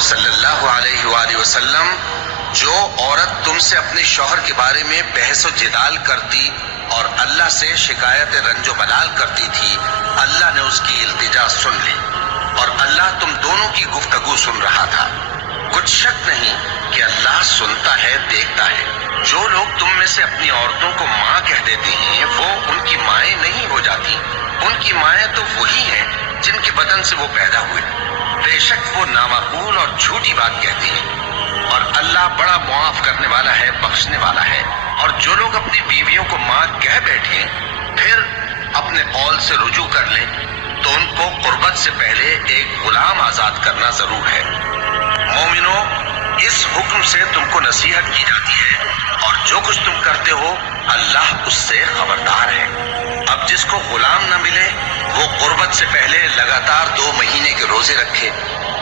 صلی اللہ علیہ وآلہ وسلم، جو عورت تم سے اپنے شوہر کے بارے میں بحث و جدال کرتی اور اللہ سے شکایت رنج و بلال کرتی تھی، اللہ نے اس کی التجا سن لی اور اللہ تم دونوں کی گفتگو سن رہا تھا۔ کچھ شک نہیں کہ اللہ سنتا ہے، دیکھتا ہے۔ جو لوگ تم میں سے اپنی عورتوں کو ماں کہہ دیتے ہیں، وہ ان کی مائیں نہیں ہو جاتی، ان کی مائیں تو وہی ہیں جن کے بدن سے وہ پیدا ہوئے۔ بے شک وہ نامعقول اور جھوٹی بات کہتے ہیں، اور اللہ بڑا معاف کرنے والا ہے، بخشنے والا ہے۔ اور جو لوگ اپنی بیویوں کو ماں کہہ بیٹھیں پھر اپنے قول سے رجوع کر لیں تو ان کو قربت سے پہلے ایک غلام آزاد کرنا ضرور ہے۔ مومنو، اس حکم سے تم کو نصیحت کی جاتی ہے، اور جو کچھ تم کرتے ہو اللہ اس سے خبردار ہے۔ اب جس کو غلام نہ ملے وہ قربت سے پہلے لگاتار 2 مہینے کے روزے رکھے،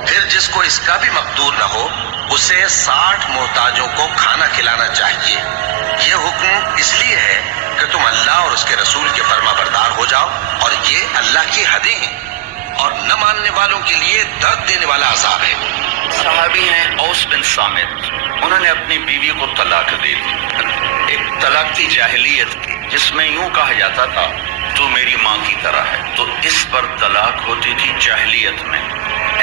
پھر جس کو اس کا بھی مقدور نہ ہو اسے 60 محتاجوں کو کھانا کھلانا چاہیے۔ یہ حکم اس لیے ہے کہ تم اللہ اور اس کے رسول کے فرما بردار ہو جاؤ، اور یہ اللہ کی حدیں ہیں، اور نہ ماننے والوں کے لیے درد دینے والا عذاب ہے۔ صحابی ہیں اوس بن صامت، انہوں نے اپنی بیوی کو طلاق دے دی، ایک طلاق تھی جاہلیت کی جس میں یوں کہا جاتا تھا تو میری ماں کی طرح ہے، تو اس پر طلاق ہوتی تھی جاہلیت میں۔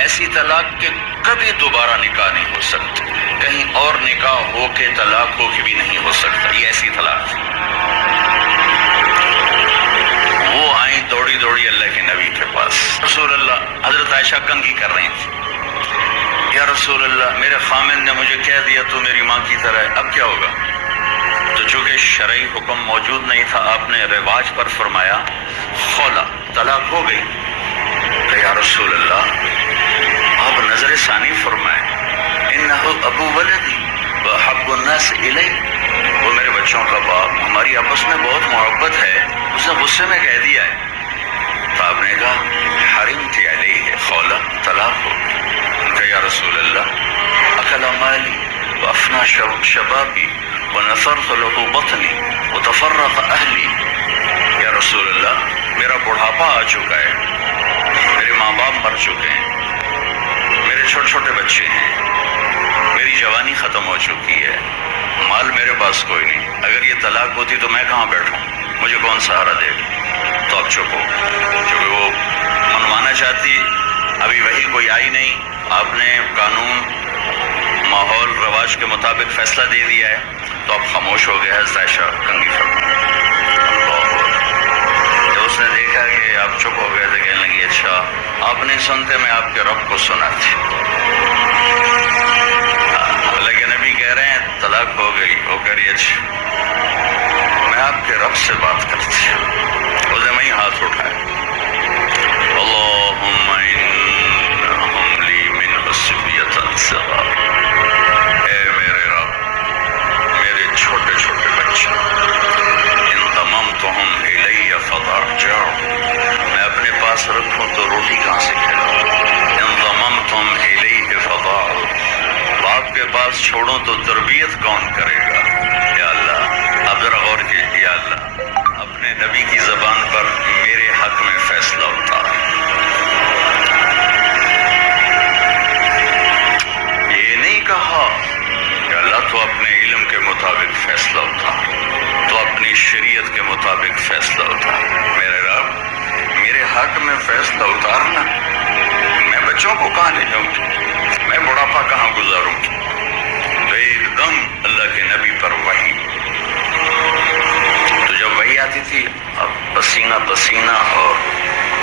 ایسی طلاق کہ کبھی دوبارہ نکاح نہیں ہو سکتی، کہیں اور نکاح ہو کے طلاق ہو کے بھی نہیں ہو سکتا، یہ ایسی طلاق تھی۔ وہ آئیں دوڑی دوڑی اللہ کے نبی کے پاس، رسول اللہ، حضرت عائشہ کنگھی کر رہی تھی، یا رسول اللہ میرے خامن نے مجھے کہہ دیا تو میری ماں کی طرح ہے، اب کیا ہوگا؟ تو چونکہ شرعی حکم موجود نہیں تھا، آپ نے رواج پر فرمایا خولا، طلاق ہو گئی۔ کہ یا رسول اللہ آپ نظر ثانی فرمائیں، انہو ابو ولدی وحب الناس الی، وہ میرے بچوں کا باپ، ہماری آپس میں بہت محبت ہے، اس نے غصے میں کہہ دیا ہے۔ تو آپ نے کہا حرمت علیہ خولا، طلاق ہو گئی۔ کہ یا رسول اللہ اکل مالی وافنا شبابی ونثرت له بطنی وتفرق اہلی، یا رسول اللہ میرا بڑھاپا آ چکا ہے، میرے ماں باپ مر چکے ہیں، میرے چھوٹے چھوٹے بچے ہیں، میری جوانی ختم ہو چکی ہے، مال میرے پاس کوئی نہیں، اگر یہ طلاق ہوتی تو میں کہاں بیٹھوں، مجھے کون سہارا دے گا؟ تو اب چپ ہو، کیونکہ وہ منوانا چاہتی، ابھی وہی کوئی آئی نہیں، آپ نے قانون ماحول رواج کے مطابق فیصلہ دے دیا ہے، تو اب خاموش ہو گیا۔ حضرت عائشہ کنگھی فرما، جب اس نے دیکھا کہ آپ چپ ہو گئے تو کہنے لگی اچھا آپ نہیں سنتے، میں آپ کے رب کو سناتی۔ اللہ کے نبی کہہ رہے ہیں طلاق ہو گئی، وہ کہہ رہی اچھا میں آپ کے رب سے بات کرتی ہوں۔ اس نے وہیں ہاتھ اٹھایا، اللہم انہم لی من عصبیت صغار، اے میرے رب میرے چھوٹے چھوٹے بچے، ان ضممتہم الی فضرجعوا، میں اپنے پاس رکھوں تو روٹی کہاں سے کھلاؤں، ان ضممتم الیہ فضاعوا، باپ کے پاس چھوڑوں تو تربیت کون کرے گا؟ یا اللہ اب ذرا غور کیجیے، یا اللہ اپنے نبی کی زبان پر میرے حق میں فیصلہ اتار۔ یہ نہیں کہا کہ اللہ تو اپنے علم کے مطابق فیصلہ اتار، تو اپنی شریعت کے مطابق فیصلہ اتار، میرے رب میرے حق میں فیصلہ اتارنا، میں بچوں کو کہاں لے جاؤں گی، میں بڑھاپا کہاں گزاروں گی؟ تو ایک دم اللہ کے نبی پر وحی، تو جب وحی آتی تھی اب پسینہ پسینہ اور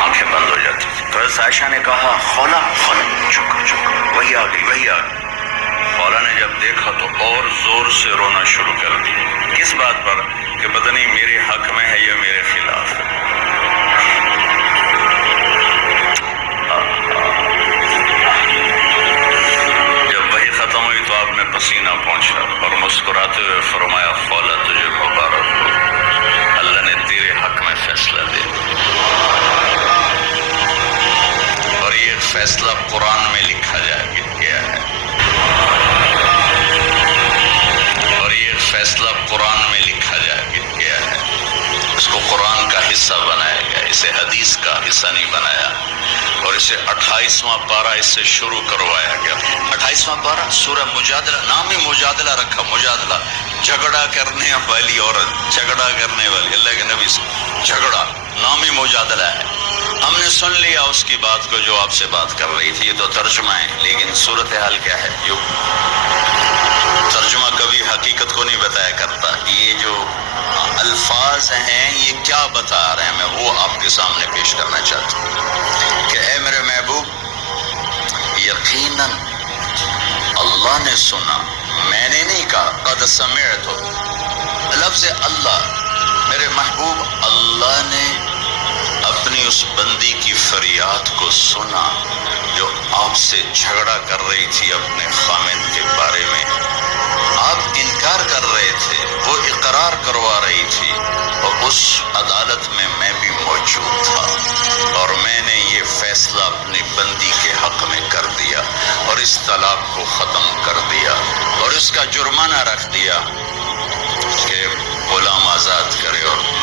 آنکھیں بند ہو جاتی تھی۔ تو حضرت عائشہ نے کہا خولا خولا، چکا چکا، وہی آ گئی وہی آ گئی۔ خولا نے جب دیکھا تو اور زور سے رونا شروع کر دیا، کس بات پر کہ پتہ نہیں میرے حق میں ہے یا میرے خلاف ہے۔ جب وہی ختم ہوئی تو آپ نے پسینہ پہنچا اور مسکراتے ہوئے فرمایا خولا تجھے مبارک ہو، اللہ نے تیرے حق میں فیصلہ دے دیا، اور یہ فیصلہ قرآن میں لکھا گیا ہے، اور یہ فیصلہ قرآن میں لکھا گیا ہے، اس کو قرآن کا حصہ بنایا گیا، اسے حدیث کا حصہ نہیں بنایا، اور اسے 28واں پارہ اس سے شروع کروایا گیا۔ 28واں پارہ سورہ مجادلہ، نام ہی مجادلہ رکھا، مجادلہ، جھگڑا کرنے والی عورت، جھگڑا کرنے والی، اللہ کے نبی سے جھگڑا، نام ہی مجادلہ ہے۔ ہم نے سن لیا اس کی بات کو جو آپ سے بات کر رہی تھی، یہ تو ترجمہ ہے، لیکن صورتحال کیا ہے؟ جو ترجمہ کبھی حقیقت کو نہیں بتایا کرتا، یہ جو الفاظ ہیں یہ کیا بتا رہے ہیں، میں وہ آپ کے سامنے پیش کرنا چاہتا ہوں کہ اے میرے محبوب، یقیناً اللہ نے سنا، میں نے نہیں کہا، قد سمعت، لفظ اللہ، میرے محبوب اللہ نے اپنی اس بندی کی فریاد کو سنا جو آپ سے جھگڑا کر رہی تھی اپنے خامد کے بارے میں۔ آپ انکار کر رہے تھے، وہ اقرار کروا رہی تھی، اور اس عدالت میں میں بھی موجود تھا، اور میں نے یہ فیصلہ اپنی بندی کے حق میں کر دیا، اور اس طلاق کو ختم کر دیا، اور اس کا جرمانہ رکھ دیا کہ غلام آزاد کرے اور